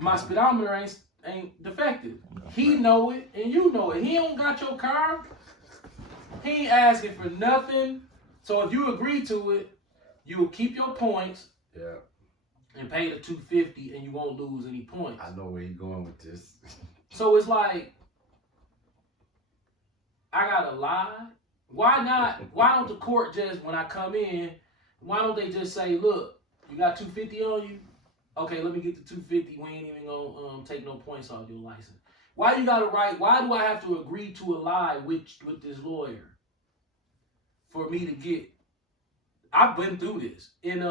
my speedometer ain't defective. He know it and you know it. He don't got your car. He ain't asking for nothing. So if you agree to it, you will keep your points. Yeah. And pay the $250 and you won't lose any points. I know where you're going with this. So it's like, I gotta lie. Why not? Why don't the court just, when I come in, why don't they just say, look, you got $250 on you? Okay, let me get the $250. We ain't even gonna take no points off your license. Why you gotta write? Why do I have to agree to a lie with this lawyer for me to get? I've been through this in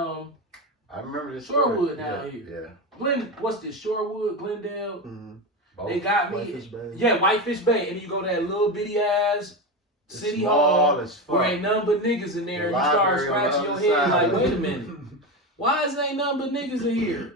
I remember this. Shorewood down here. Yeah. What's this? Shorewood, Glendale. Mm-hmm. They got me. Whitefish Bay. Yeah, Whitefish Bay, and you go to that little bitty ass city small hall as fuck. where ain't nothing but niggas in there, and you start scratching your head like, wait a minute, why is there ain't nothing but niggas in here?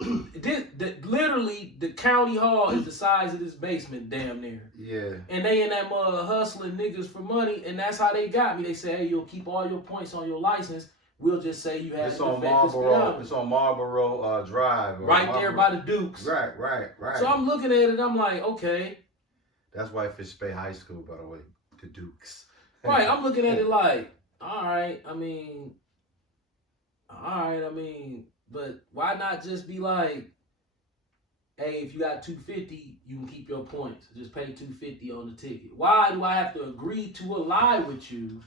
Literally, the county hall is the size of this basement, damn near. Yeah. And they in that mother hustling niggas for money, and that's how they got me. They say, hey, you'll keep all your points on your license. We'll just say you had It's on Marlboro. It's on Marlboro Drive. Right there by the Dukes. Right. So I'm looking at it. I'm like, okay. That's Whitefish Bay High School, by the way. The Dukes. Right. I'm looking at it like, all right. I mean, but why not just be like, hey, if you got $250, you can keep your points. Just pay $250 on the ticket. Why do I have to agree to a lie with you?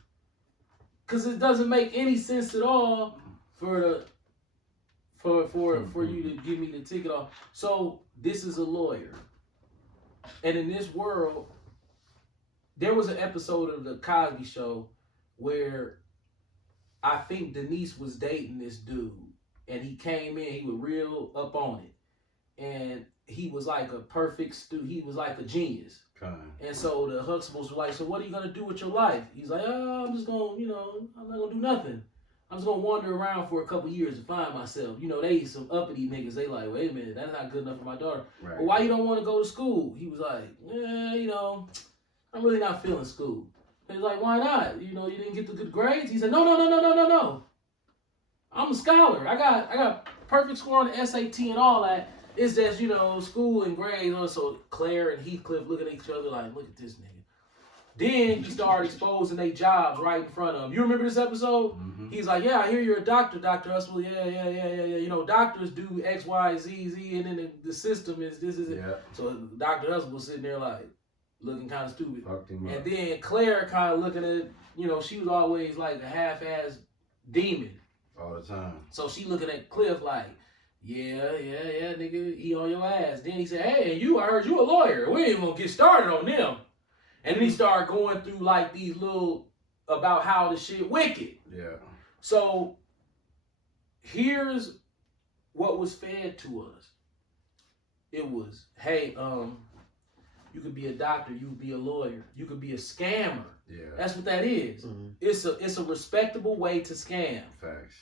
Because it doesn't make any sense at all for you to give me the ticket off. So this is a lawyer. And in this world, there was an episode of the Cosby Show where I think Denise was dating this dude. And he came in, he was real up on it. And he was like a perfect student. He was like a genius. And so the Huxtables were like, so what are you going to do with your life? He's like, I'm just going to, I'm not going to do nothing. I'm just going to wander around for a couple years to find myself. They some uppity niggas. They like, wait a minute, that's not good enough for my daughter. Right. But why you don't want to go to school? He was like, I'm really not feeling school. He was like, why not? You didn't get the good grades? He said, no. I'm a scholar. I got perfect score on the SAT and all that. It's just, school and grades. So Claire and Heathcliff looking at each other like, look at this nigga. Then he started exposing their jobs right in front of him. You remember this episode? Mm-hmm. He's like, yeah, I hear you're a doctor, Dr. Huxtable. Yeah. Doctors do X, Y, Z, and then the system is this. Yeah. So Dr. Huxtable sitting there like, looking kind of stupid. And then Claire kind of looking at, she was always like a half-ass demon. All the time. So she looking at Cliff like, yeah, nigga, he on your ass. Then he said, hey, I heard you a lawyer. We ain't gonna get started on them. And then he started going through like these little, about how the shit wicked. Yeah. So here's what was fed to us. It was, hey, you could be a doctor, you could be a lawyer, you could be a scammer. Yeah. That's what that is. Mm-hmm. It's a respectable way to scam. Facts.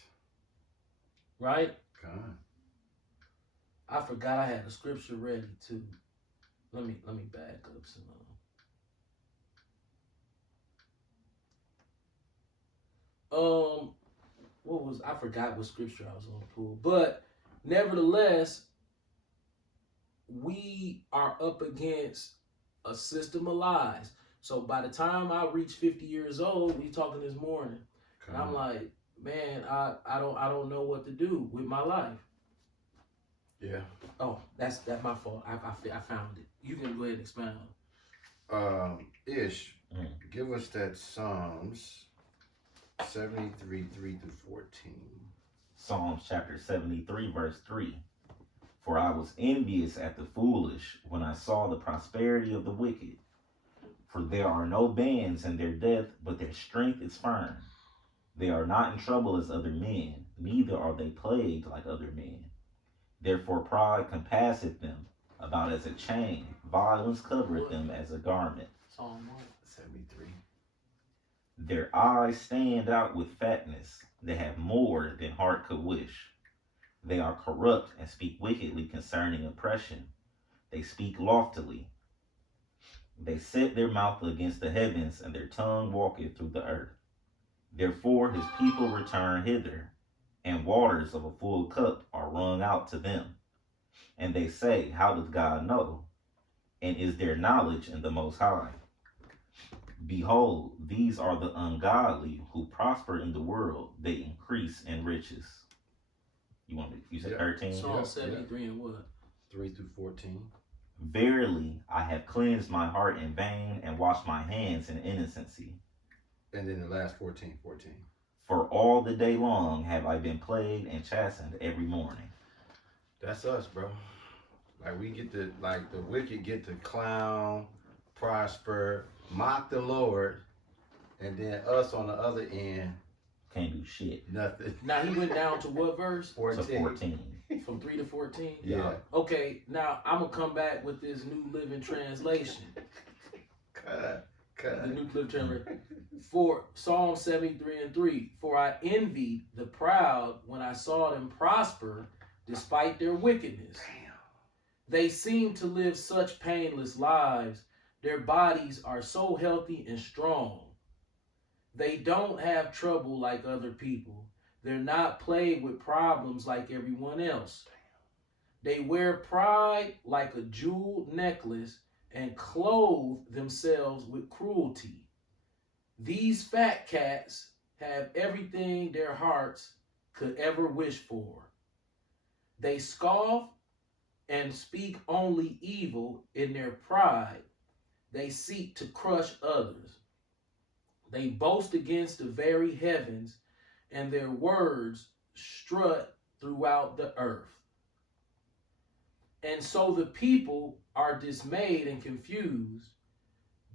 Right? God. I forgot I had a scripture ready too. Let me back up some. I forgot what scripture I was gonna pull, but nevertheless, we are up against a system of lies. So by the time I reach 50 years old, we talking this morning, and I'm like, man, I don't know what to do with my life. Yeah. Oh, that's my fault. I found it. You can go ahead and expound. Ish, give us that Psalms 73, 3 through 14. Psalms chapter 73, verse 3. For I was envious at the foolish when I saw the prosperity of the wicked. For there are no bands in their death, but their strength is firm. They are not in trouble as other men, neither are they plagued like other men. Therefore pride compasseth them about as a chain, violence covereth them as a garment. Psalm 73. Their eyes stand out with fatness, they have more than heart could wish. They are corrupt and speak wickedly concerning oppression. They speak loftily. They set their mouth against the heavens, and their tongue walketh through the earth. Therefore his people return hither, and waters of a full cup are wrung out to them. And they say, how does God know? And is there knowledge in the Most High? Behold, these are the ungodly who prosper in the world. They increase in riches. You said Yeah. 13? Psalm 73 and what? 3 through 14. Verily, I have cleansed my heart in vain and washed my hands in innocency. And then the last 14. For all the day long have I been plagued and chastened every morning. That's us, bro. Like we get to, like the wicked get to clown, prosper, mock the Lord, and then us on the other end, Can't do shit. nothing. Now he went down to what verse? 14. To 14. From 3 to 14? Yeah. Okay, now I'm going to come back with this New Living Translation. Cut. The New Living Translation. For Psalm 73 and 3. For I envied the proud when I saw them prosper despite their wickedness. They seem to live such painless lives. Their bodies are so healthy and strong. They don't have trouble like other people. They're not plagued with problems like everyone else. They wear pride like a jeweled necklace and clothe themselves with cruelty. These fat cats have everything their hearts could ever wish for. They scoff and speak only evil in their pride. They seek to crush others. They boast against the very heavens, and their words strut throughout the earth. And so the people are dismayed and confused,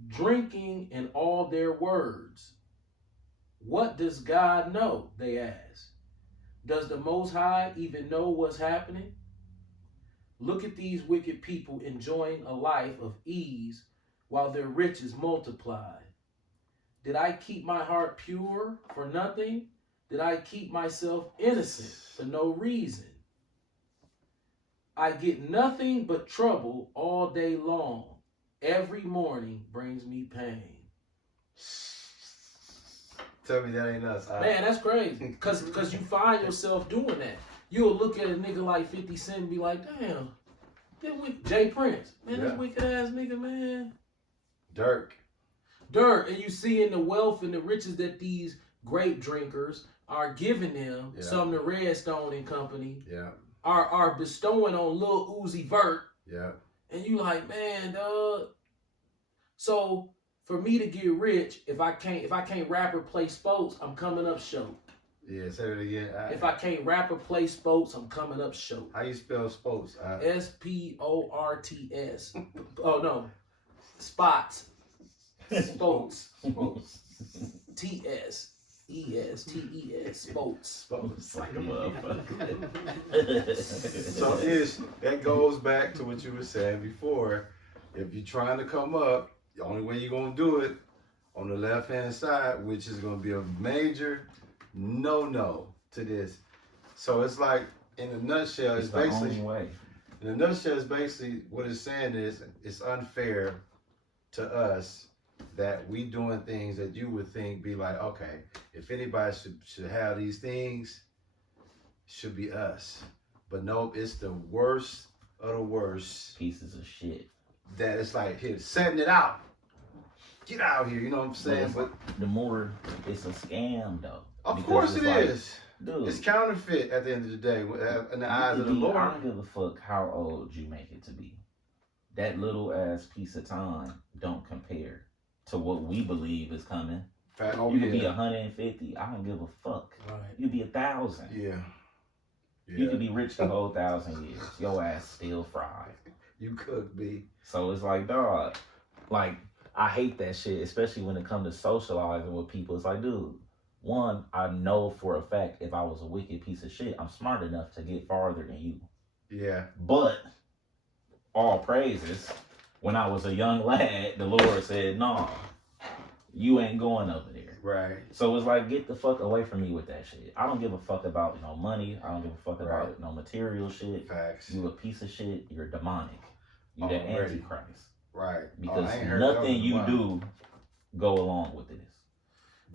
drinking in all their words. What does God know? They ask. Does the Most High even know what's happening? Look at these wicked people enjoying a life of ease while their riches multiply. Did I keep my heart pure for nothing? Did I keep myself innocent for no reason? I get nothing but trouble all day long. Every morning brings me pain. Tell me that ain't us. Man, that's crazy. Cause you find yourself doing that. You'll look at a nigga like 50 Cent and be like, damn, Jay Prince. Man, this wicked ass nigga, man. Dirk. And you see in the wealth and the riches that these grape drinkers are giving them, some of the Redstone and Company are bestowing on Lil Uzi Vert. Yeah. And you like, man, dog. So for me to get rich, if I can't rap or play sports, I'm coming up short. Yeah, say it again. If I can't rap or play sports, I'm coming up short. How you spell sports? SPORTS. Oh no, spots. Sports. TSESTES. Sports. Like a motherfucker. So that goes back to what you were saying before. If you're trying to come up, the only way you're gonna do it on the left hand side, which is gonna be a major no to this. So it's like in a nutshell, it's basically the only way. In a nutshell, it's basically what it's saying is it's unfair to us that we doing things that you would think be like, okay, if anybody should have these things, it should be us. But nope, it's the worst of the worst. Pieces of shit. That it's like, here, setting it out. Get out here, you know what I'm saying? But the more it's a scam though. Of course it is. Dude, it's counterfeit at the end of the day in the eyes of the Lord. I don't give a fuck how old you make it to be. That little ass piece of time don't compare to what we believe is coming. You could be 150. I don't give a fuck. Right. You could be 1,000. Yeah. You could be rich the whole 1,000 years. Your ass still fried. You could be. So it's like, dog, like, I hate that shit, especially when it comes to socializing with people. It's like, dude, one, I know for a fact if I was a wicked piece of shit, I'm smart enough to get farther than you. Yeah. But all praises, when I was a young lad, the Lord said, no, you ain't going over there. Right. So it's like, get the fuck away from me with that shit. I don't give a fuck about no money. I don't give a fuck about no material shit. Facts. You a piece of shit. You're demonic. You the Antichrist. Right. Because nothing you do go along with this.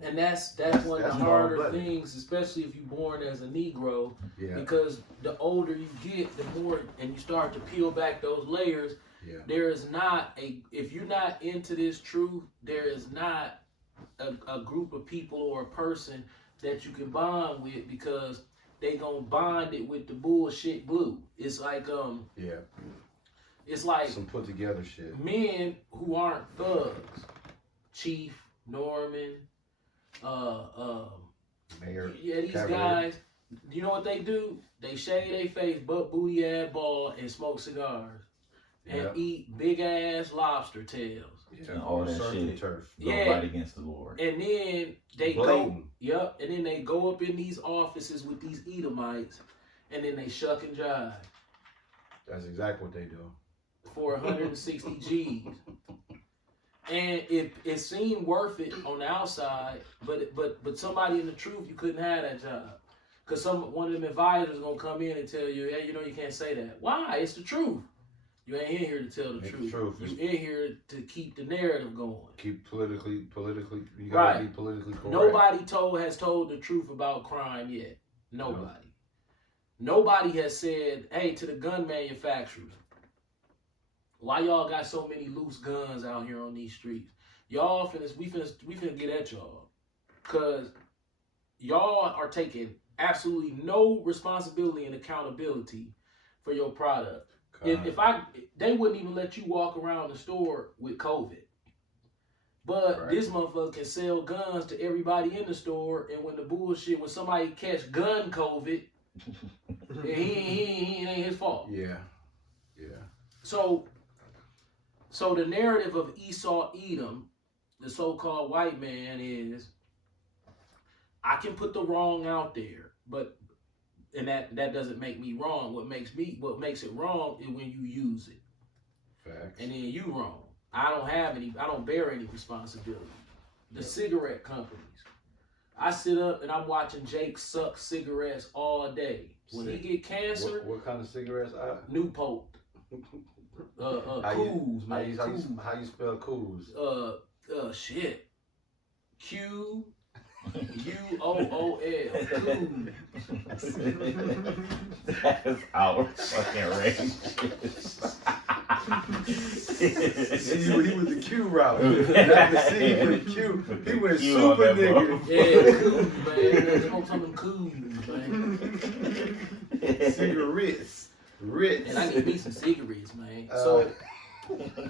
And that's one of That's the harder hard-blooded. things, especially if you're born as a Negro, Yeah. because the older you get, the more, and you start to peel back those layers. Yeah. There is not if you're not into this truth, there is not a group of people or a person that you can bond with, because they gonna bond it with the bullshit glue. It's like Yeah. it's like Some put together shit. men who aren't thugs, Chief, Norman, Mayor. yeah, these Cavalier. guys, you know what they do? They shave their face, butt booty ass bald, and smoke cigars and Yeah. eat big ass lobster tails. Yeah. And all that Surf shit. and turf. Go Yeah. right against the Lord. And then they go, Blatant. yep, and then they go up in these offices with these Edomites, and then they shuck and jive That's exactly what they do. for 160 G's. And it seemed worth it on the outside, but somebody in the truth, you couldn't have that job. Cause one of them advisors gonna come in and tell you, hey, you know you can't say that. Why? It's the truth. You ain't in here to tell the It's the truth. truth. You in here to keep the narrative going. Keep politically, you gotta Right. be politically correct. Nobody has told the truth about crime yet. Nobody. Nobody has said, hey, to the gun manufacturers, why y'all got so many loose guns out here on these streets? Y'all we finna get at y'all. Cause y'all are taking absolutely no responsibility and accountability for your product. If they wouldn't even let you walk around the store with COVID. But Right. this motherfucker can sell guns to everybody in the store, and when somebody catch gun COVID, he ain't his fault. Yeah. Yeah. So the narrative of Esau Edom, the so-called white man, is I can put the wrong out there, and that doesn't make me wrong. What makes it wrong is when you use it, Facts. and then you wrong. I don't bear any responsibility. The cigarette companies. I sit up and I'm watching Jake suck cigarettes all day. When he get cancer, What kind of cigarettes? Newport. Coos, man. Coos. How you spell coos? Shit. Quool. That's our fucking range. See, he was the Q route. Not the C, he went Q. He went Q on super that nigga. Yeah, cool, man. Smoke some cool, man. Cigarettes. Ritz. And I need me some cigarettes, man. So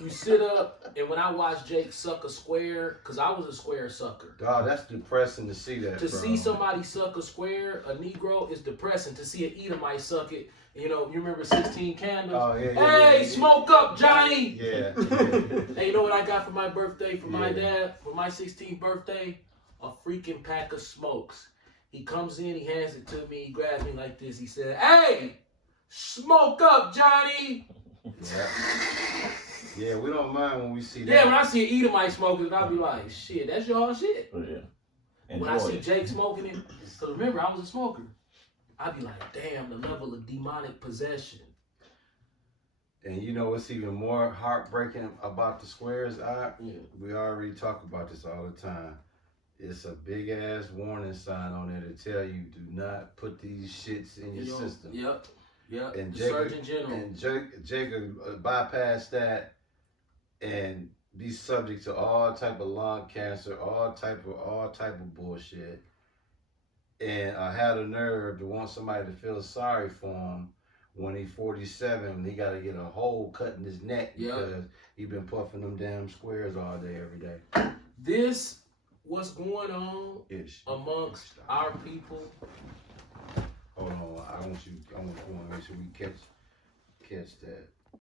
you sit up, and when I watch Jake suck a square, because I was a square sucker. Dog, that's depressing to see that, To bro. see somebody suck a square, a Negro, is depressing. To see an Edomite suck it, you remember 16 Candles? Oh, yeah. Hey, smoke up, Johnny! Yeah. Hey, you know what I got for my birthday, for my Yeah. dad, for my 16th birthday? A freaking pack of smokes. He comes in, he hands it to me, he grabs me like this, he said, hey, smoke up, Johnny! Yeah. Yeah, we don't mind when we see that. Yeah, when I see an Edomite smoking, I'll be like, shit, that's y'all shit. Yeah. When I Enjoy see it. Jake smoking it, because remember, I was a smoker. I'd be like, damn, the level of demonic possession. And you know what's even more heartbreaking about the squares? Yeah. We already talk about this all the time. It's a big ass warning sign on there to tell you do not put these shits in your system. Yep. And The Jacob, Surgeon General. And Jacob bypassed that and be subject to all type of lung cancer, all type of bullshit, and I had a nerve to want somebody to feel sorry for him when he's 47 and he got to get a hole cut in his neck because he been puffing them damn squares all day, every day. This, what's going on Ish. amongst our people. Hold on, I want to make sure we catch that.